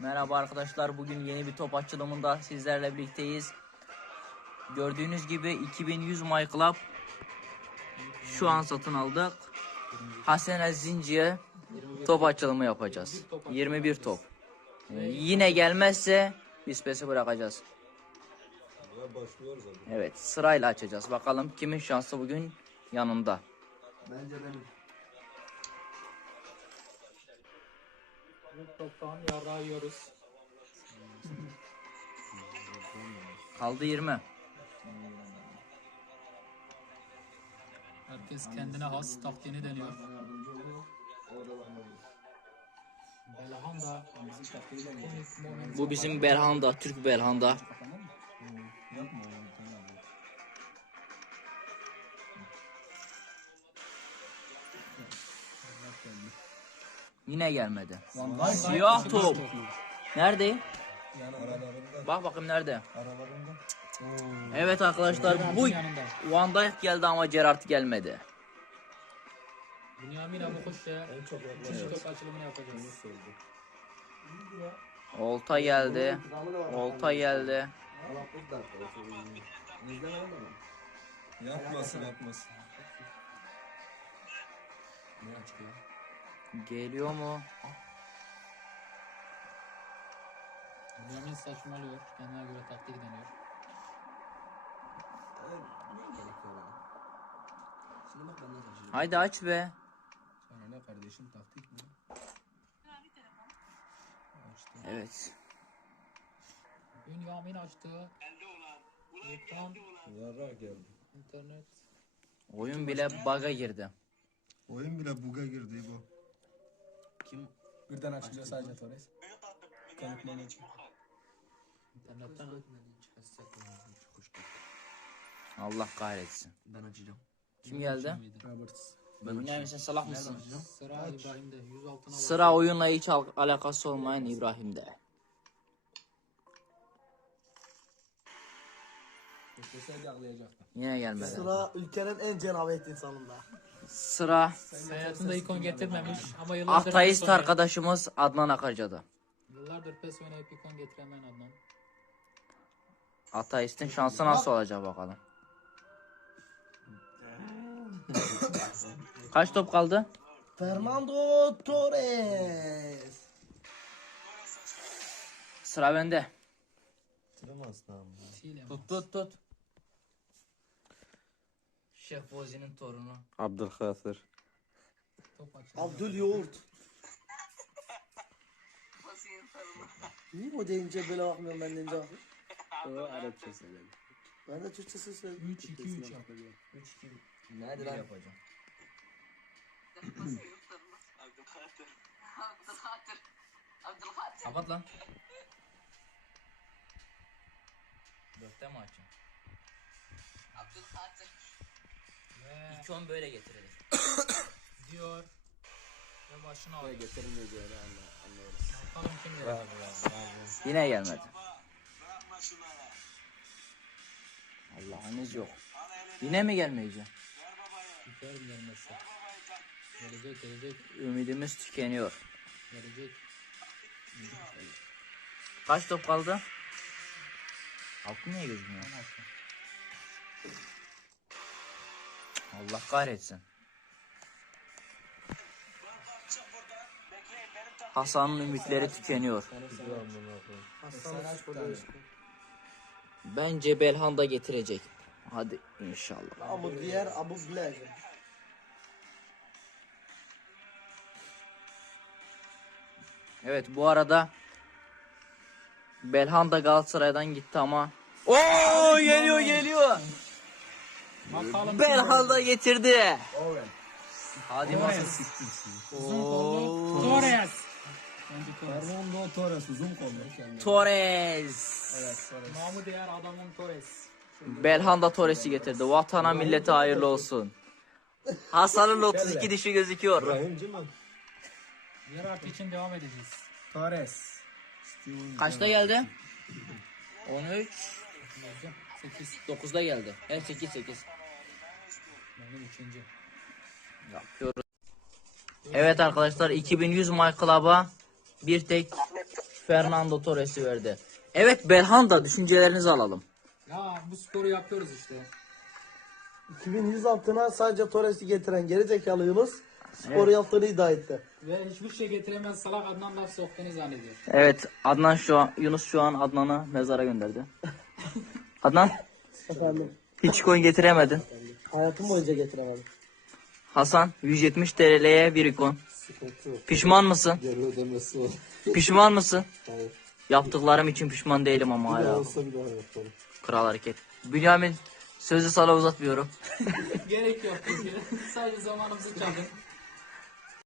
Merhaba arkadaşlar. Bugün yeni bir top açılımında sizlerle birlikteyiz. Gördüğünüz gibi 2100 My Club şu an satın aldık. Hasan Zinci'ye top açılımı yapacağız. 21 top. Yine gelmezse biz pesi bırakacağız. Evet sırayla açacağız. Bakalım kimin şansı bugün yanında. Bence benim. Toptan yarrağı yiyoruz. Kaldı 20. Herkes kendine has taktiğini deniyor. Bu bizim Belhanda, Türk Belhanda. Yine gelmedi. Siyah top. Nerede? Bak bakayım nerede? Evet arkadaşlar bu yanında. Van Dijk geldi ama Gerrard gelmedi. Bünyamin Abu Kuş'a kişi top açılımını yapacağız. Olta geldi. Olta geldi. Yapmasın yapmasın. Geliyor mu? Bünyamin saçmalıyor. Kendine göre taktik deniyor. Şimdi bak ben nasıl açacağım. Haydi aç be. Sana ne kardeşim taktik mi? Evet. Bünyamin açtı. Ekran, Yara geldi. internet. Oyun bile bug'a girdi. Oyun bile buga girdi bu. Kim? Birden açınca sadece Torres. Kanıtmanı İnternetten. Allah kahretsin. Ben açacağım. Kim geldi? Roberts. Ben Ne misin salak mısın? Sıra İbrahim'de 100 altına var. Sıra oyunla hiç al- alakası olmayan İbrahim'de. Yine gelmedi. Sıra ülkenin en cenabet insanında. Sıra Hayatında ikon getirmemiş ama yıllardır ateist PES oynuyor. arkadaşımız Adnan Akarca'da. Yıllardır PES oynayıp ikon getiremeyen Adnan. Ateist'in şansı nasıl olacak bakalım. Kaç top kaldı? Fernando Torres. Sıra bende. Tut tut tut. Şef Bozi'nin torunu. Abdülhasır. Abdül Yoğurt. Niye o deyince böyle bakmıyorum ben deyince? O Arapça söyledi. Ben de Türkçesi söyledim. 3 2 3 yap. 3 2 Nerede lan? yapacağım. Abdülkadir. Abdülkadir. Abdülkadir. Kapat lan. Dörtte mi açayım? Abdülkadir. Ve 2 10 böyle getirilir. diyor. Ve başına alıyor. Getirilmeyeceğini anlıyoruz. Bakalım kim gelecek. Yine gelmedi. Allah'ınız yok. Yine mi gelmeyecek? Süper gelmezse. Gelecek gelecek Ümidimiz tükeniyor. gelecek. Kaç top kaldı? Altı niye gözükmüyor? Allah kahretsin. Hasan'ın ümitleri tükeniyor. Bence Belhanda getirecek. Hadi inşallah. Abu diğer Abu Bilal. Evet bu arada Belhanda Galatasaray'dan gitti ama Oo geliyor geliyor. Belhanda getirdi. Hadi masın. Uzun kollu Torres. Fernando Torres uzun kollu. Torres. Evet Torres. Namı diğer adamın Torres. Belhanda Torres'i getirdi. Vatana millete hayırlı olsun. Hasan'ın 32 dişi gözüküyor. Diğer artı için devam edeceğiz. Torres. Kaçta geldi? 13 8. 9'da geldi. Evet 8 8. Benim ikinci. Yapıyoruz. Evet arkadaşlar 2100 My Club'a bir tek Fernando Torres'i verdi. Evet Belhanda düşüncelerinizi alalım. Ya bu sporu yapıyoruz işte. 2100 altına sadece Torres'i getiren gerizekalı Yunus spor yaptığını iddia etti. Ve hiçbir şey getiremez salak Adnan laf soktuğunu zannediyor. Evet Adnan şu an Yunus şu an Adnan'ı mezara gönderdi. Adnan Efendim. hiç coin getiremedin. Hayatım boyunca getiremedim. Hasan 170 TL'ye bir ikon. Sıkıntı yok. Pişman mısın? Geri ödemesi var. Pişman mısın? Hayır. Yaptıklarım için pişman değilim ama Bir daha hala. olsa bir daha yaparım. Kral hareket. Bünyamin sözü sana uzatmıyorum. Gerek yok çünkü. Sadece zamanımızı çaldın.